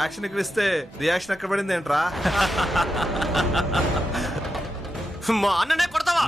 Action ఇస్తే reaction ఎక్కడ పడింది ఏంట్రా? మా అన్ననే కొడతావా?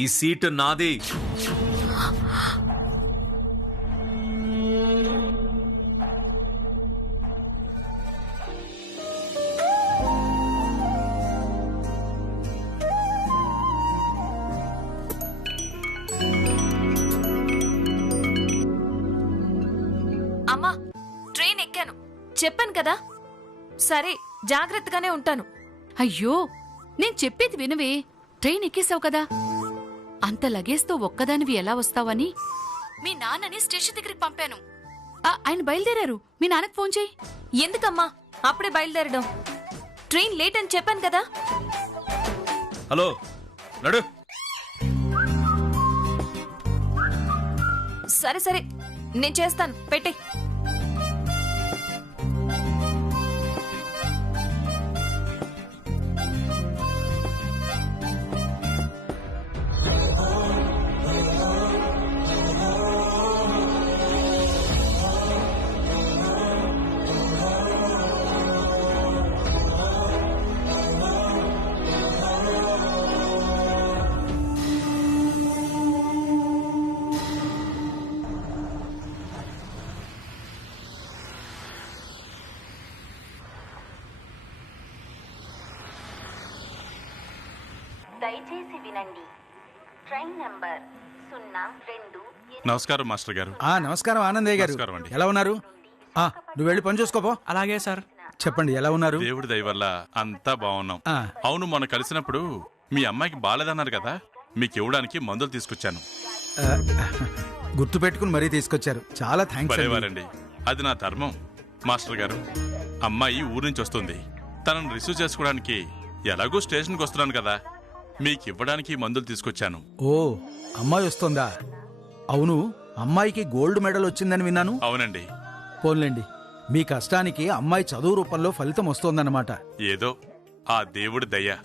ఈ సీటు నాది. అమ్మా, ట్రైన్ ఎక్కాను. చెప్పాను కదా, సరే జాగ్రత్తగానే ఉంటాను. అయ్యో, నేను చెప్పేది వినవే. ట్రైన్ ఎక్కేసావు కదా, అంత లగేజ్తో ఒక్కదానివి ఎలా వస్తావని మీ నాన్నని స్టేషన్ దగ్గరికి పంపాను. ఆయన బయలుదేరారు. మీ నాన్నకు ఫోన్ చేయి. ఎందుకమ్మా అప్పుడే బయలుదేరడం? ట్రైన్ లేట్ అని చెప్పాను కదా. హలో, నడు. సరే సరే, నేను చేస్తాను, పెట్టే. దయచేసి వినండి. Train number 02. నమస్కారం మాస్టర్ గారు. నమస్కారం ఆనందయ్య గారు. నమస్కారం అండి. ఎలా ఉన్నారు? నువ్వు వెళ్ళి పని చూసుకోపో. అలాగే సార్. చెప్పండి, ఎలా ఉన్నారు? దేవుడి దయ వల్ల అంతా బాగున్నాం. ఆ. అవును, మొన్న కలిసినప్పుడు మీ అమ్మాయికి బాలేదన్నారు కదా, మీకు ఇవ్వడానికి మందులు తీసుకొచ్చాను. గుర్తు పెట్టుకుని మరీ తీసుకొచ్చారు. చాలా థ్యాంక్స్ అండి. పడేవారండి, అది నా ధర్మం. మాస్టర్ గారు, అమ్మాయి ఊరు నుంచి వస్తుంది. తనను రిసీవ్ చేసుకోవడానికి ఎలాగో స్టేషన్కి వస్తున్నాను కదా, మీకు ఇవ్వడానికి మందులు తీసుకొచ్చాను. ఓ, అమ్మాయి వస్తుందా? అవును, అమ్మాయికి గోల్డ్ మెడల్ వచ్చిందని విన్నాను. అవునండి. పోన్లేండి, మీ కష్టానికి అమ్మాయి చదువు రూపంలో ఫలితం వస్తోందన్నమాట. ఏదో ఆ దేవుడి దయ.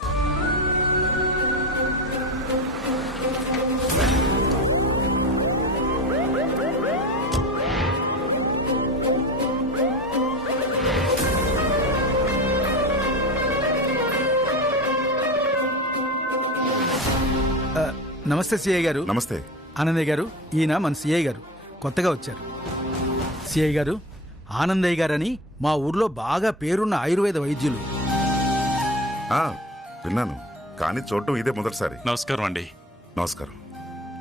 నమస్తే సిఐ గారు. నమస్తే. ఆనందయ్య గారు, ఈయన మన సిఐ గారు, కొత్తగా వచ్చారు. సిఐ గారు, ఆనందయ్య గారని మా ఊర్లో బాగా పేరున్న ఆయుర్వేద వైద్యులు. విన్నాను, కానీ చూడటం ఇదే మొదటిసారి. నమస్కారం అండి. నమస్కారం.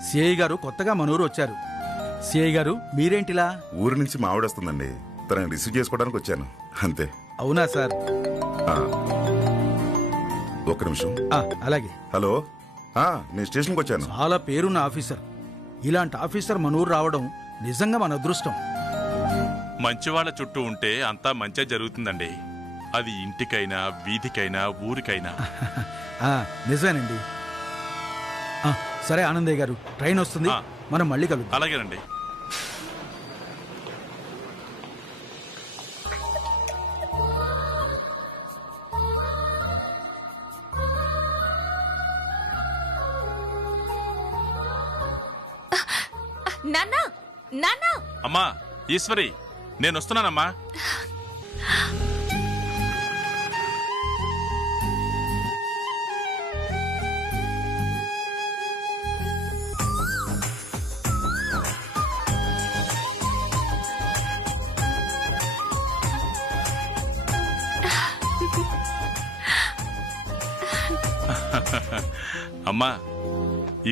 సిఐ గారు కొత్తగా మన ఊరు వచ్చారు. సిఐ గారు, మీరేంటిలా? ఊరి నుంచి మా ఆవిడ వస్తుందండి, తనని రిసీవ్ చేసుకోవడానికి వచ్చాను అంతే. అవునా సార్? ఒక్క నిమిషం. అలాగే. హలో, నేను స్టేషన్కి వచ్చాను. చాలా పేరున్న ఆఫీసర్. ఇలాంటి ఆఫీసర్ మన ఊరు రావడం నిజంగా మన అదృష్టం. మంచి వాళ్ళ చుట్టూ ఉంటే అంతా మంచిగా జరుగుతుందండి. అది ఇంటికైనా, వీధికైనా, ఊరికైనా. నిజమేనండి. సరే ఆనందయ్య గారు, ట్రైన్ వస్తుంది, మనం మళ్ళీ కలుద్దాం. అలాగేనండి. నాన్నా, నాన్నా! అమ్మా ఈశ్వరి, నేను వస్తున్నానమ్మా. అమ్మా,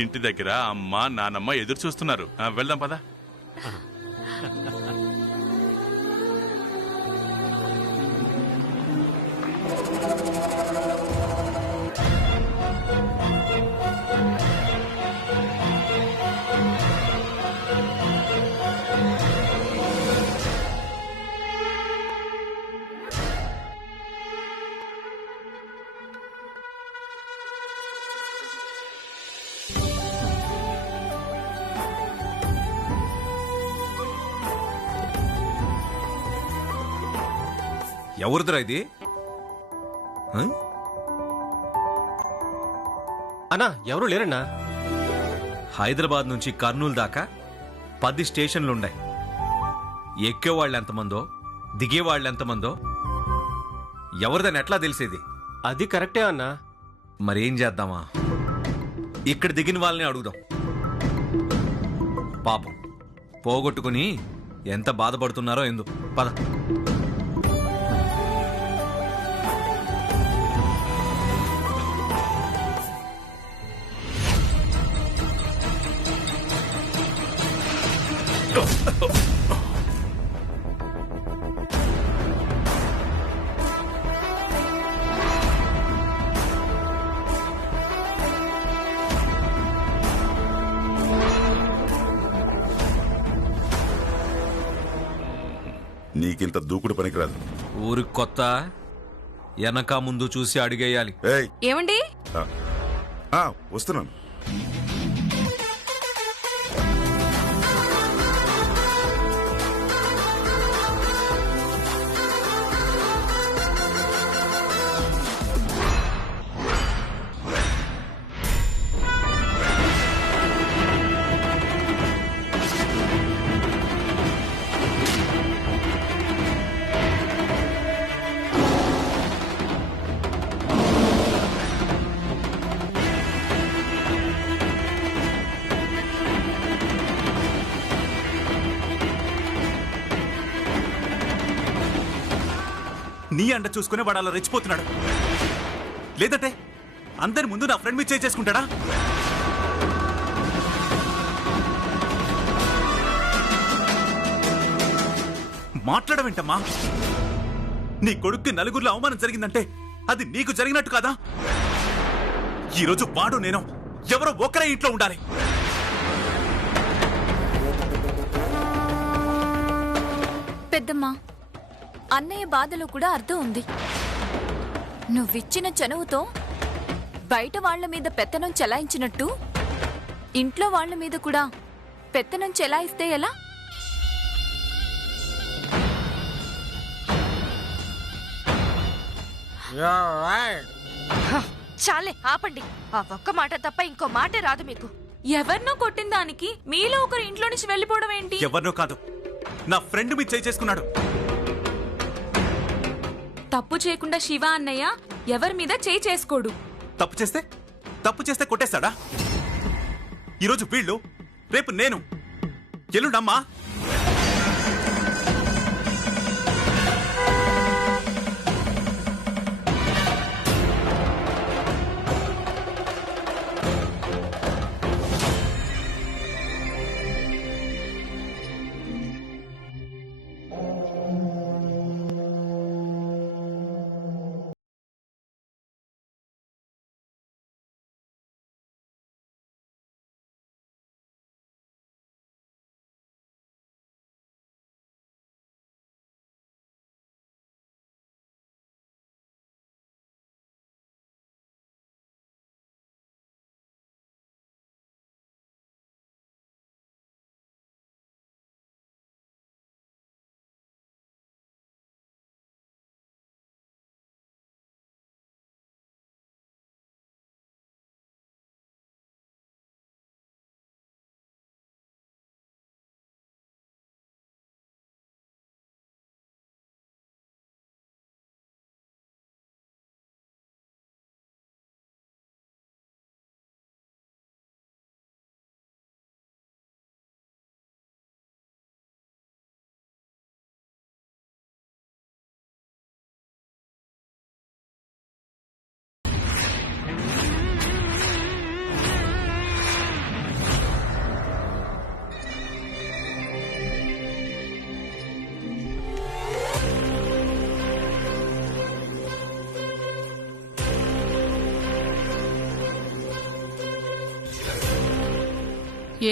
ఇంటి దగ్గర అమ్మ నానమ్మ ఎదురు చూస్తున్నారు. వెళ్దాం పదా. ఎవరిదిరా ఇది? అన్నా, ఎవరు లేరన్నా. హైదరాబాద్ నుంచి కర్నూలు దాకా 10 స్టేషన్లుండాయి. ఎక్కేవాళ్ళు ఎంతమందో, దిగేవాళ్ళు ఎంతమందో, ఎవరిదని ఎట్లా తెలిసేది? అది కరెక్టే అన్నా. మరేం చేద్దామా? ఇక్కడ దిగిన వాళ్ళని అడుగుదాం. పాపం పోగొట్టుకుని ఎంత బాధపడుతున్నారో ఎందు. పద. నీకింత దూకుడు పనికిరాదు. ఊరికి కొత్త, వెనక ముందు చూసి అడిగేయాలి. ఏమండి? వస్తున్నాను. నీ అండ చూసుకునే వాడు అలా రెచ్చిపోతున్నాడు. లేదంటే అందరి ముందు నా ఫ్రెండ్ మీద చేసుకుంటాడా? మాట్లాడవేంటమ్మా? నీ కొడుక్కి నలుగురిలో అవమానం జరిగిందంటే అది నీకు జరిగినట్టు కాదా? ఈరోజు వాడు నేను ఎవరో ఒకరే ఇంట్లో ఉండాలి. పెద్దమ్మా, అన్నయ్య బాధలో కూడా అర్థం ఉంది. నువ్విచ్చిన చనువుతో బయట వాళ్ల మీద పెత్తనం చెలాయించినట్టు ఇంట్లో వాళ్ల మీద కూడా పెత్తనం చెలాయిస్తే ఎలా? చాలే ఆపండి. ఆ ఒక్క మాట తప్ప ఇంకో మాటే రాదు మీకు. ఎవరినో కొట్టిన దానికి మీలో ఒకరు ఇంట్లో నుంచి వెళ్ళిపోవడం ఏంటి? ఎవరినో కాదు, నా ఫ్రెండ్ మీద చేసుకున్నాడు. తప్పు చేయకుండా శివ అన్నయ్య ఎవరి మీద చేసుకోడు. తప్పు చేస్తే కొట్టేస్తాడా? ఈరోజు వీళ్ళు, రేపు నేను, ఎల్లుండమ్మా.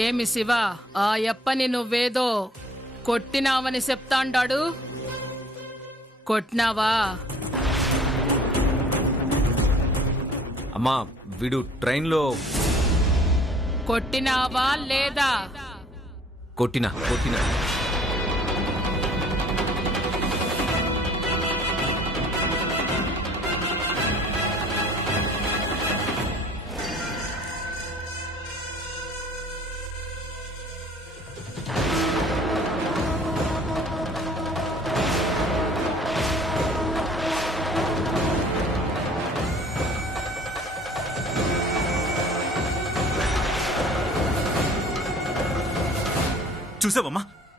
ఏమి శివ, ఆ యప్పని నువ్వేదో కొట్టినావని చెప్తాండాడు. కొట్టినావా? అమ్మా, వీడు ట్రైన్లో కొట్టినావా లేదా? కొట్టినా.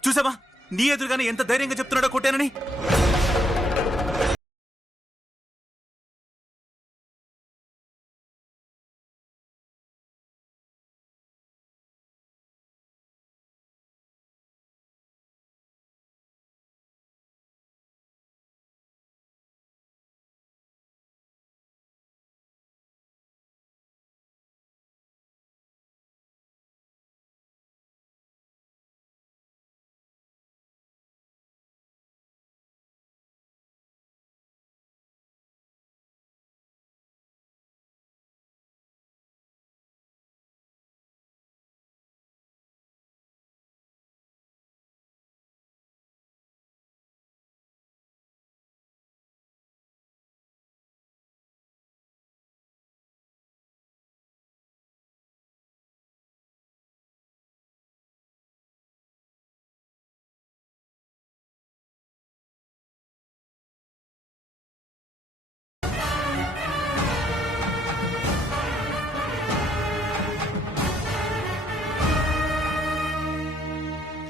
చూసావా నీ ఎదురుగానే ఎంత ధైర్యంగా చెప్తున్నాడో కొట్టానని.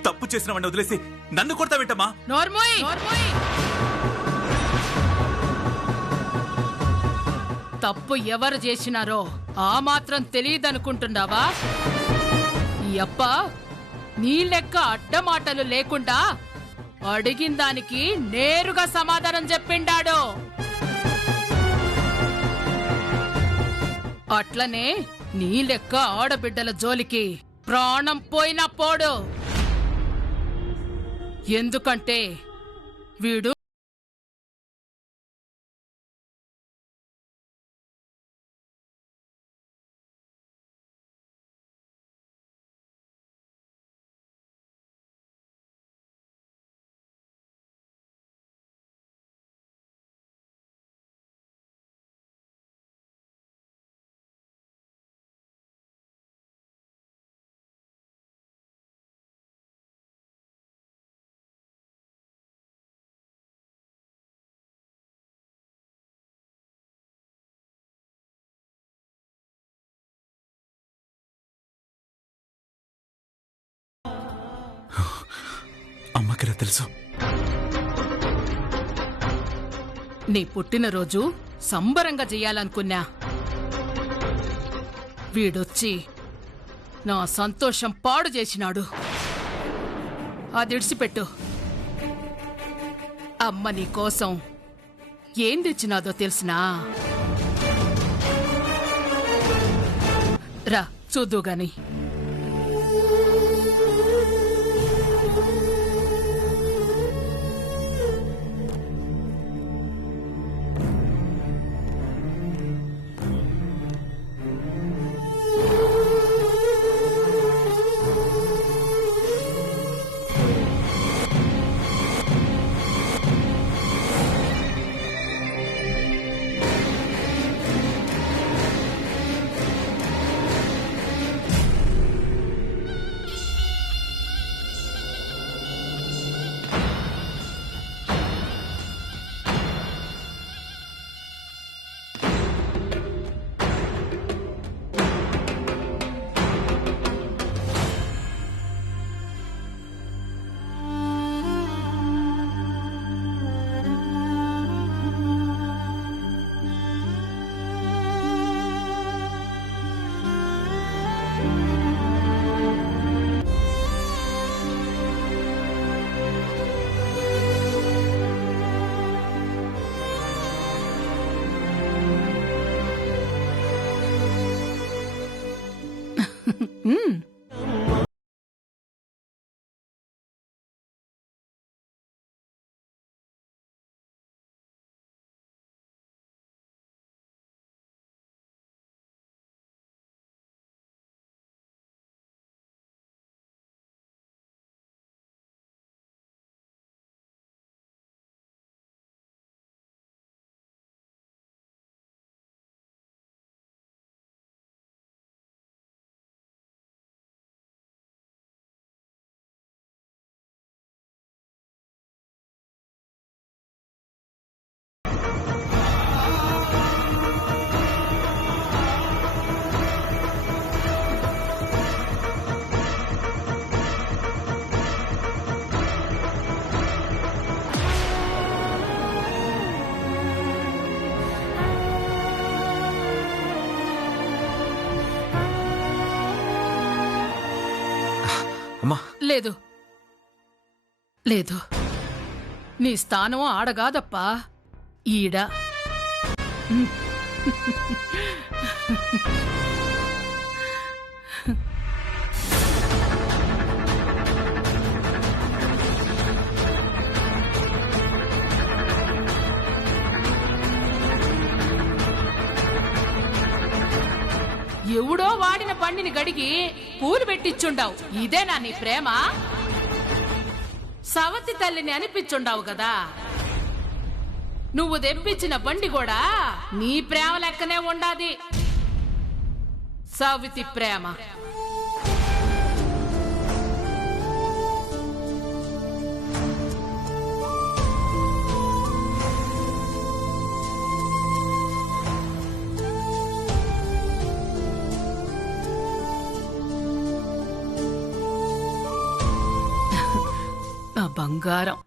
తప్పు చేసిన వాడిని వదిలేసి నన్ను కొడతావేంటమ్మా? తప్పు ఎవరు చేసినారో ఆ మాత్రం తెలియదనుకుంటున్నావా? ఈ అప్ప నీ లెక్క అడ్డమాటలు లేకుండా అడిగిన దానికి నేరుగా సమాధానం చెప్పిండాడు. అట్లనే నీ లెక్క ఆడబిడ్డల జోలికి ప్రాణం పోయినా పోడు. ఎందుకంటే వీడు అమ్మకిరా తెలుసు. నీ పుట్టినరోజు సంబరంగా చెయ్యాలనుకున్నా. వీడొచ్చి నా సంతోషం పాడు చేసినాడు. అదిడిసిపెట్టు. అమ్మ నీ కోసం ఏం తెచ్చినాదో తెలిసినా? రా చూద్దు గాని. అమ్మా లేదు లేదు, నీ స్థానం ఆడగాదప్పా, ఈడ. ఎవడో వాడిన బండిని గడిగి పూలు పెట్టించుండావు. ఇదేనా నీ ప్రేమ? సవతి తల్లిని అనిపించుండావు కదా. నువ్వు తెప్పించిన బండి కూడా నీ ప్రేమ లెక్కనే ఉండాది. సవితి ప్రేమ. బంగారం.